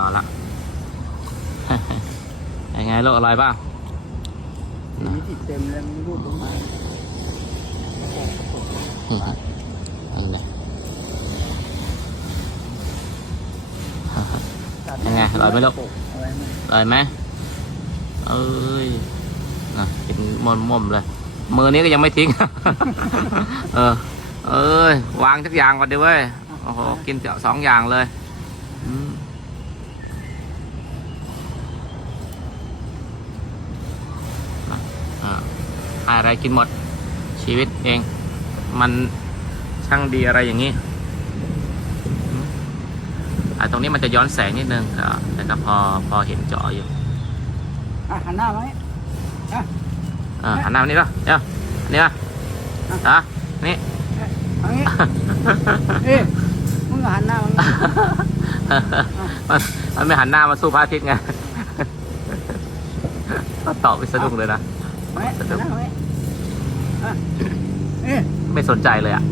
ต่อละยังไงลูกอร่อยป่ะสีติดเต็มเลยไม่รู้ตรงไหนอันนี้ยังไงอร่อยไหมลูกอร่อยไหมเอ้ยนะกินมนม่มๆเลย มือนี้ก็ยังไม่ทิ้ง เออ เอ้ย วางสักอย่างก่อนดีเว้ย โอ้โห กินเดี๋ยวสองอย่างเลย อะหาอะไรกินหมดชีวิตเอง มันช่างดีอะไรอย่างนี้อืมอะตรงนี้มันจะย้อนแสงนิดนึงก็แต่ก็พอพอเห็นจออยู่อะหันหน้ามาไหมอ่าหันหน้ามานี่ป่ะเดี๋ยวอันนี้ป่ะอะนี่เอันนี้เอ๊ะมึงก็หันหน้ามึงมันมันไม่หันหน้ามาสู้พระอาทิตย์ไงก็ตอบไปสนุกเลยนะ ไหมหันหน้าไหมอะเอ๊ะไม่สนใจเลยอะ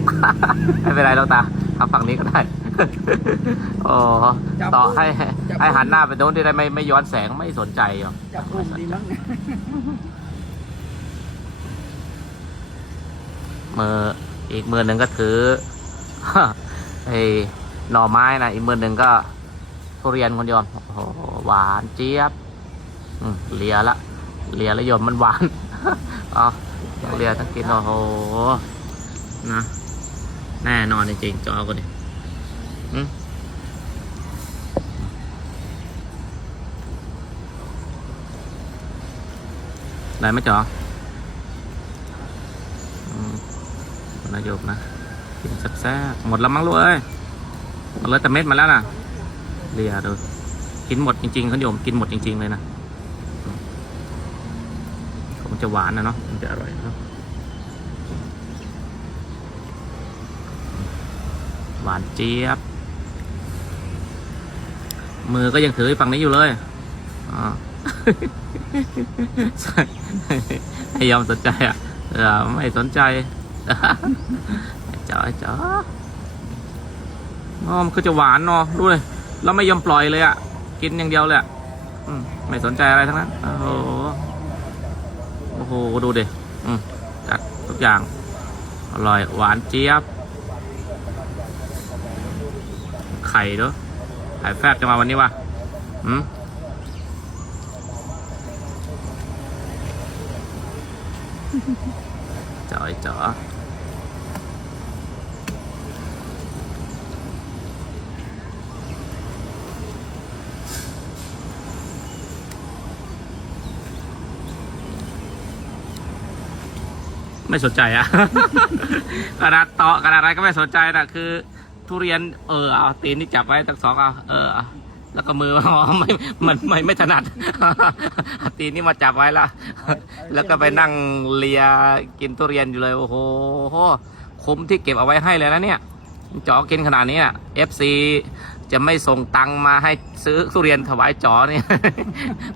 ไม่เป็นไรหรอกตาเอาฝั่งนี้ก็ได้โอ้ต่อให้ให้หันหน้าไปโน้นที่ได้ไม่ไม่ย้อนแสงไม่สนใจหรอกจับกลุ่มดีมั้งเนี่ยมืออีกมือหนึ่งก็ถือไอ้หน่อไม้นะอีกมือหนึ่งก็ทุเรียนคนโยมโอ้โหหวานเจี๊ยบอืมเลียละเลียแล้วโยมมันหวาน อ๋อทั้งเลียทั้งกินโอ้โหนะแน่นอนจริงๆจอก็ดิอืมได้ไหมจออืมนายกนะกินแซ่บๆหมดแล้วมั้งลูกเอ้ยหมดเลยแต่เม็ดมาแล้วนะเลียดูกินหมดจริงๆคุณโยมกินหมดจริง ๆ เลยนะอืม มันจะหวานนะเนาะมันจะอร่อยเนาะหวานเจี๊ยบ มือก็ยังถือฝั่งนี้อยู่เลยอ๋อไม่ยอมสนใจอะเออไม่สนใจจ๋อจ๋ออ๋อมันคือจะหวานเนาะดูเลยแล้วไม่ยอมปล่อยเลยอะ กินอย่างเดียวเลยอะไม่สนใจอะไรทั้งนั้น โอ้โห โอ้โห ดูดิอืมจัดทุกอย่าง อร่อย หวานเจี๊ยบ ไข่ด้วยไข่แฟบจะมาวันนี้วะอืมจ๋อยจ๋อ ไม่สนใจอะกระดาษต่อกระดาษอะไรก็ไม่สนใจนะคือ ทุเรียนเออเอาตีนที่จับไว้ทั้งสองเอาเออเอาแล้วก็มืออ๋อไม่มันไม่ไม่ถนัด เอาตีนนี่มาจับไว้ละแล้วก็ไปนั่งเลียกินทุเรียนอยู่เลยโอ้โหคุ้มที่เก็บเอาไว้ให้เลยนะเนี่ยจอกินขนาดนี้อะ FC จะไม่ส่งตังมาให้ซื้อทุเรียนถวายจอเนี่ย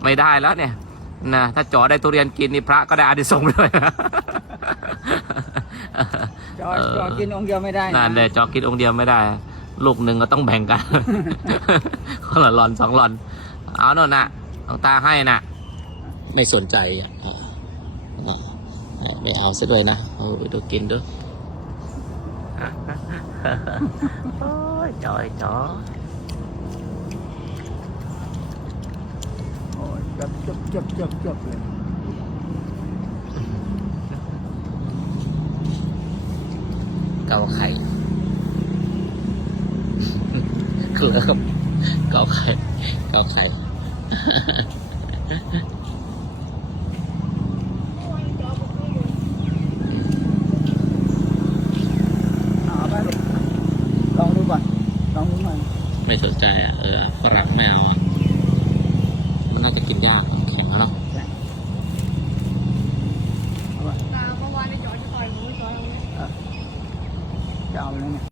ไม่ได้แล้วเนี่ยนะถ้าจอได้ทุเรียนกินนี่พระก็ได้อาดิสงส์ด้วย จอจอกินองค์เดียวไม่ได้นั่นเลยจอกินองค์เดียวไม่ได้ ลูกหนึ่งก็ต้องแบ่งกันคนละหลอนสองหลอน เอาโน่นน่ะหลวงตาให้น่ะ ไม่สนใจอะอะอะไม่เอาซะด้วยนะโอ้ยดูกินดูโอ้ยจอยจอยโอ้ยจับจับจับจับจับเลย เกาไข่เกลือครับเกาไข่เกาไข่เอาไปลูกลองดูก่อนลองดูหน่อยไม่สนใจอะ เออฝรั่งไม่เอาอะ มันน่าจะกินยากอะ 漂亮